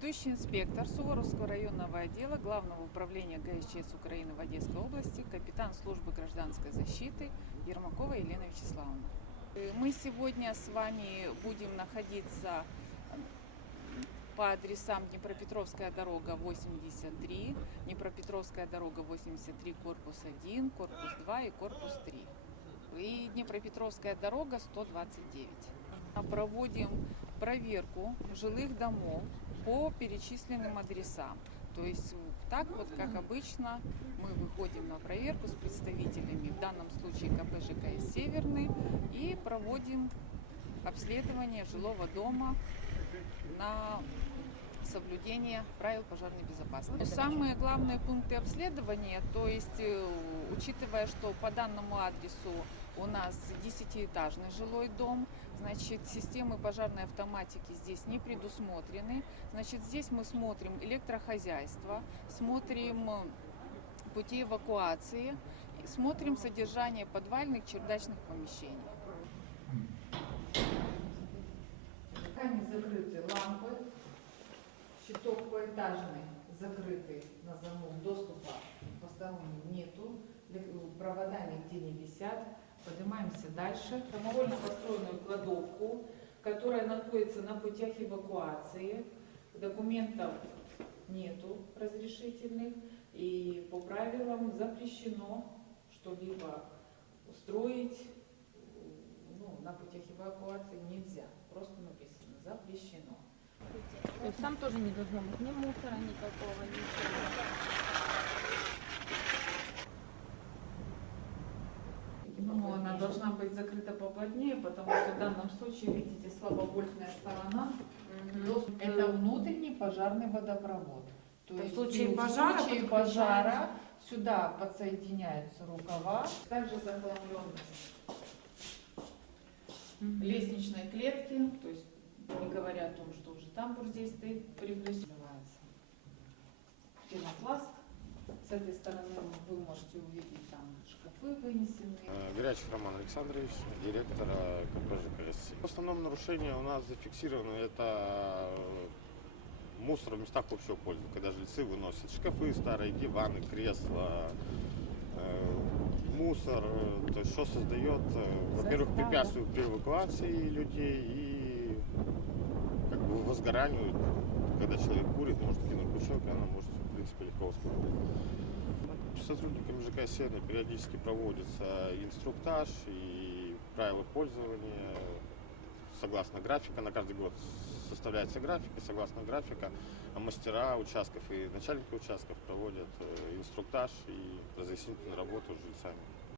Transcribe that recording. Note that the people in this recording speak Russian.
Ведущий инспектор Суворовского районного отдела Главного управления ГСЧС Украины в Одесской области, капитан службы гражданской защиты Ермакова Елена Вячеславовна. Э, Мы сегодня с вами будем находиться по адресам Днепропетровская дорога 83, Днепропетровская дорога 83, корпус 1, корпус 2 и корпус 3. И Днепропетровская дорога 129. Проводим проверку жилых домов по перечисленным адресам. То есть так вот, как обычно, мы выходим на проверку с представителями, в данном случае КП ЖКС «Северный», и проводим обследование жилого дома на соблюдение правил пожарной безопасности. Самые главные пункты обследования, то есть э, учитывая, что по данному адресу у нас десятиэтажный жилой дом, значит, системы пожарной автоматики здесь не предусмотрены. Значит, здесь мы смотрим электрохозяйство, смотрим э, пути эвакуации, смотрим содержание подвальных чердачных помещений. Ткани закрыты лампы, щиток поэтажный закрытый на замок, доступа посторонним нету, провода нигде не висят. Поднимаемся дальше. Самовольно построенную кладовку, которая находится на путях эвакуации. Документов нету разрешительных. И по правилам запрещено что-либо устроить ну, на путях эвакуации нельзя. Просто написано запрещено. То есть там тоже не должно быть ни мусора никакого, ничего. Ну, она должна быть закрыта поплотнее, потому что в данном случае, видите, слабовольтная сторона. Доступ- Это внутренний пожарный водопровод. То В есть случае при- пожара в случае пожара сюда подсоединяются рукава. Также захламленность лестничной клетки, то есть говоря о том, что уже тамбур здесь стоит, приближается. Пенопласт. С этой стороны вы можете увидеть там шкафы вынесены. Э, Грячих Роман Александрович, директор э, КП ЖКС. В основном нарушение у нас зафиксировано это э, мусор в местах общего пользования, когда жильцы выносят шкафы старые, диваны, кресла, э, мусор, э, то есть что создает, во-первых, препятствует при эвакуации людей и возгоранию, когда человек курит, может кинуть пучок, и она может, в принципе, легко воспламенить. Сотрудниками ЖК «Северный» периодически проводится инструктаж и правила пользования. Согласно графика, на каждый год составляется график, и согласно графика мастера участков и начальники участков проводят э, инструктаж и разъяснительную работу с жильцами.